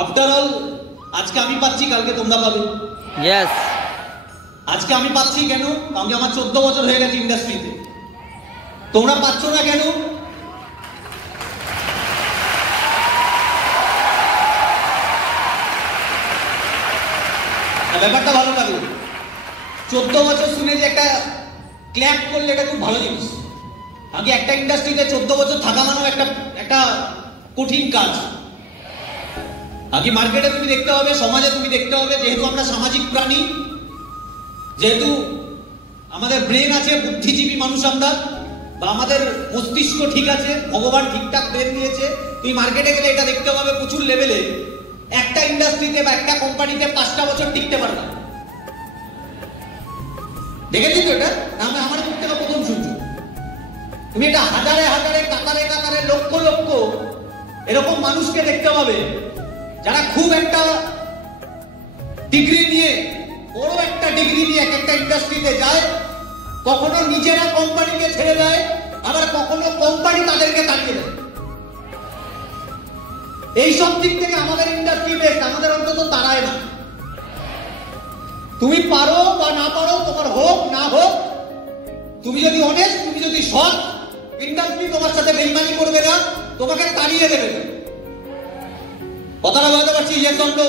After all আজকে আমি পাচ্ছি, কালকে তোমরা পাবে। ইয়েস। আজকে আমি পাচ্ছি কেন? কারণ আমার 14 বছর হয়ে গেছে ইন্ডাস্ট্রিতে। তোমরা পাচ্ছ না কেন? ব্যাপারটা ভালো লাগলো। 14 বছর শুনে যে একটা ক্ল্যাপ করলে এটা খুব ভালো জিনিস। আগে একটা ইন্ডাস্ট্রিতে 14 বছর থাকা মানে একটা কঠিন কাজ। আগে মার্কেটে তুমি দেখতে হবে, সমাজে তুমি দেখতে হবে, যেহেতু আমরা সামাজিক প্রাণী, যেহেতু আমাদের ব্রেন আছে, বুদ্ধিজীবী মানুষ আমরা, বা আমাদের মস্তিষ্ক ঠিক আছে, ভগবান ঠিকঠাক ব্রেন দিয়েছে। তুমি মার্কেটে গেলে এটা দেখতে হবে প্রচুর লেভেলে একটা ইন্ডাস্ট্রিতে বা একটা কোম্পানিতে 5টা বছর টিকতে পারবে না। দেখেছি তো এটা? না আমার মুখ থেকে প্রথম শুনছো। তুমি এটা হাজারে হাজারে, কাতারে কাতারে, লক্ষ লক্ষ এরকম মানুষকে দেখতে পাবে যারা খুব একটা ডিগ্রি নিয়ে, বড় একটা ডিগ্রি নিয়ে একটা ইন্ডাস্ট্রিতে যায়, কখনো নিজেরা কোম্পানিকে ছেড়ে দেয়, আবার কখনো কোম্পানি তাদেরকে তাড়িয়ে দেয়। এই সব দিক থেকে আমাদের ইন্ডাস্ট্রি বেস্ট, আমাদের অন্তত তাড়ায় না। তুমি পারো বা না পারো, তোমার হোক না হোক, তুমি যদি অনেস্ট, তুমি যদি সৎ, ইন্ডাস্ট্রি তোমার সাথে বেইমানি করবে না, তোমাকে তাড়িয়ে দেবে না। কথাটা বলতে পারছি? Yes or no?